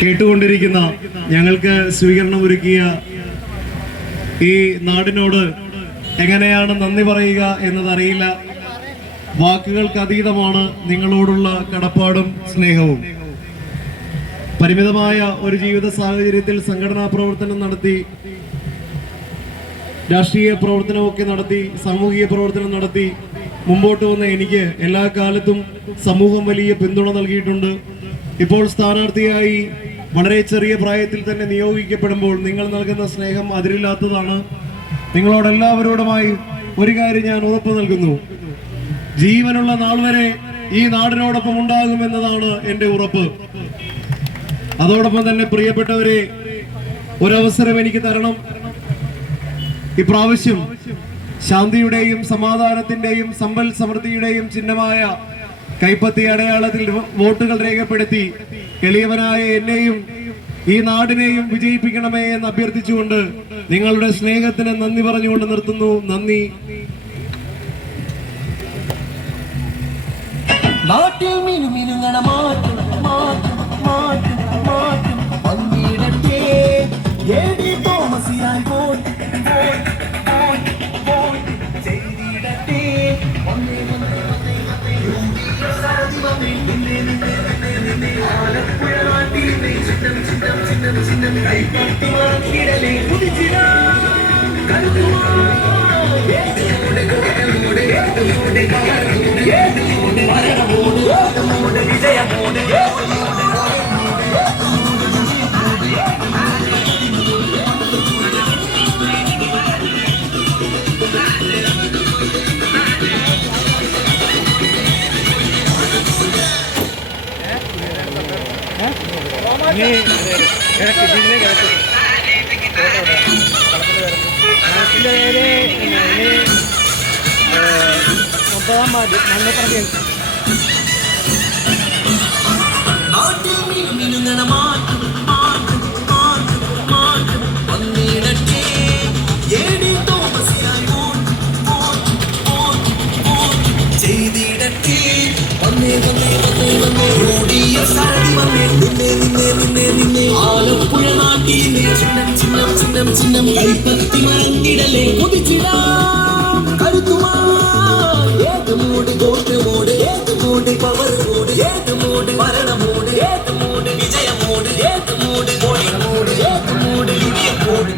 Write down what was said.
കേട്ടുകൊണ്ടിരിക്കുന്ന ഞങ്ങൾക്ക് സ്വീകരണം ഒരുക്കിയ ഈ നാടിനോട് എങ്ങനെയാണ് നന്ദി പറയുക എന്നതറിയില്ല. വാക്കുകൾക്ക് അതീതമാണ് നിങ്ങളോടുള്ള കടപ്പാടും സ്നേഹവും. പരിമിതമായ ഒരു ജീവിത സാഹചര്യത്തിൽ സംഘടനാ പ്രവർത്തനം നടത്തി, രാഷ്ട്രീയ പ്രവർത്തനമൊക്കെ നടത്തി, സാമൂഹിക പ്രവർത്തനം നടത്തി മുമ്പോട്ട് വന്ന എനിക്ക് എല്ലാ കാലത്തും സമൂഹം വലിയ പിന്തുണ നൽകിയിട്ടുണ്ട്. ഇപ്പോൾ സ്ഥാനാർത്ഥിയായി വളരെ ചെറിയ പ്രായത്തിൽ തന്നെ നിയോഗിക്കപ്പെടുമ്പോൾ നിങ്ങൾ നൽകുന്ന സ്നേഹം അതിരില്ലാത്തതാണ്. നിങ്ങളോടെല്ലാവരോടുമായി ഒരു കാര്യം ഞാൻ ഉറപ്പ് നൽകുന്നു, ജീവനുള്ള നാൾ വരെ ഈ നാടിനോടൊപ്പം ഉണ്ടാകുമെന്നതാണ് എൻ്റെ ഉറപ്പ്. അതോടൊപ്പം തന്നെ പ്രിയപ്പെട്ടവരെ, ഒരവസരം എനിക്ക് തരണം. ഇപ്രാവശ്യം ശാന്തിയുടെയും സമാധാനത്തിന്റെയും സമ്പൽ സമൃദ്ധിയുടെയും ചിഹ്നമായ കൈപ്പത്തി അടയാളത്തിൽ വോട്ടുകൾ രേഖപ്പെടുത്തി എളിയവനായ എന്നെയും ഈ നാടിനെയും വിജയിപ്പിക്കണമേ എന്ന് അഭ്യർത്ഥിച്ചുകൊണ്ട് നിങ്ങളുടെ സ്നേഹത്തിന് നന്ദി പറഞ്ഞുകൊണ്ട് നിർത്തുന്നു. നന്ദി. നാട്ടിൽ മിനുമിനുങ്ങണ മാറ്റും മാറ്റും മാറ്റും മാറ്റും വന്നിടട്ടെ എടി തോമസിയായി വോട്ട് ചെയ്തിടട്ടെ. ആലപ്പുഴ നാട്ടിലെ ചിഹ്നം ചിഹ്നം ചിഹ്നം ചിഹ്നം കൈപ്പത്തി മാറ്റിടലേ കുതിച്ചിടാ കരുതുവാ വിജയമോട് നാട്ടിൽ മിനുമിനുങ്ങണ മാറ്റും മാറ്റും മാറ്റും മാറ്റും വന്നിടട്ടെ എടി തോമസിയായി വോട്ട് ചെയ്തിടട്ടെ. വന്നേ വന്നേ വന്നേ വന്നേ ഓടിയ സാരഥി വന്നേ നിന്നെ നിന്നെ നിന്നെ നിന്നെ ആലപ്പുഴ നാട്ടിലെ ചിഹ്നം ചിഹ്നം ചിഹ്നം ചിഹ്നം കൈപ്പത്തി മറന്നിടലേ കുതിച്ചിടാ കരുത്തുമാ. ഏത് മൂട് കോട്ട് മൂട്, ഏത് മൂട് പവർ മൂട്, ഏത് മൂട് ഭരണമൂട്, ഏത് മൂട് വിജയമൂട്, ഏത് മൂട് കോടി മൂട്, ഏത് മൂട് യുഡിയ കോട്